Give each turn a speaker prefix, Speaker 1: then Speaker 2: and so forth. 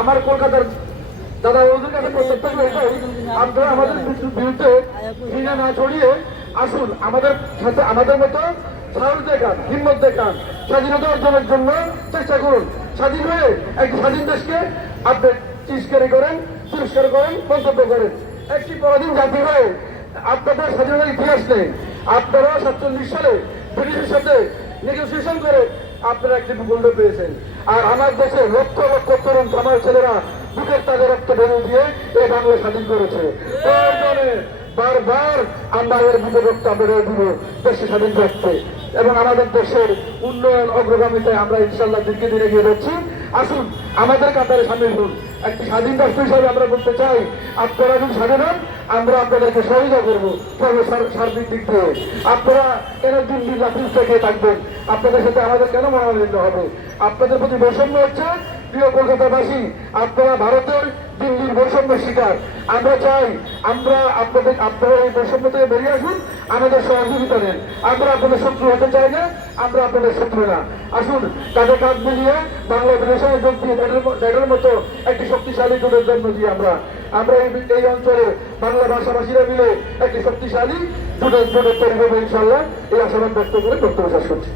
Speaker 1: আমার কলকাতার দাদা ওদের কাছে আপনারা আমাদের বিরুদ্ধে ঘৃণা না ছড়িয়ে আসুন। আমাদের সাথে, আমাদের মতো সাহস দেখান হিম্মত দেখান স্বাধীনতা অর্জনের জন্য চেষ্টা করুন। স্বাধীন হয়ে একটি স্বাধীন দেশকে আপনি তিরস্কারি করেন, তিরস্কার করেন, মন্তব্য করেন। একটি পরাধীন জাতি হয়ে আপনাদের স্বাধীনতার ইতিহাস নেই। আপনারা সাতচল্লিশ সালে ব্রিটিশের সাথে নেগোসিয়েশন করে আপনারা একটি ভূখণ্ড পেয়েছেন। আর আমার দেশে লক্ষ লক্ষ তরুণ আমার ছেলেরা বুকের তাজা রক্ত বেরিয়ে দিয়ে এই বাংলা স্বাধীন করেছে। প্রয়োজনে বারবার আমরা এর বুকের রক্ত আপনাদের দিব, দেশে স্বাধীন রাখতে এবং আমাদের দেশের উন্নয়ন অগ্রগামিতে আমরা ইনশাল্লাহ দিকে দিনে গিয়ে যাচ্ছি। আসুন, আমাদের কাতারে সামিল হন। একটি স্বাধীন রাষ্ট্র হিসাবে আমরা বলতে চাই, আপনারা যদি স্বাধীন হন আমরা আপনাদেরকে সহযোগিতা করব। সর্ব- সার- সার্বিক দিক দিয়ে। আপনারা দিন লাফিস থেকে থাকবেন। আপনাদের সাথে আমাদের কেন মনোনয়ন হবে? আপনাদের প্রতি বৈষম্য হচ্ছে প্রিয় কলকাতাবাসী, আপনারা ভারতের দিল্লির বৈষম্যের শিকার। আমরা চাই আমরা আপনাদের, আপনারা এই বৈষম্য থেকে বেরিয়ে আসুন, আমাদের সহযোগিতা নেন। আমরা আপনাদের শত্রু হতে চাই না, আমরা আপনাদের শত্রু না। আসুন, তাদের কাঁধ মিলিয়ে বাংলাদেশের সঙ্গে যোগ দিয়ে ড্যাডের মতো একটি শক্তিশালী জোটের জন্ম দিই আমরা। আমরা এই অঞ্চলে বাংলা ভাষাভাষীরা মিলে একটি শক্তিশালী জোটের জোটের তৈরি করব ইনশাল্লাহ এই আশাবাদ ব্যক্ত করে বক্তব্য শেষ করছি।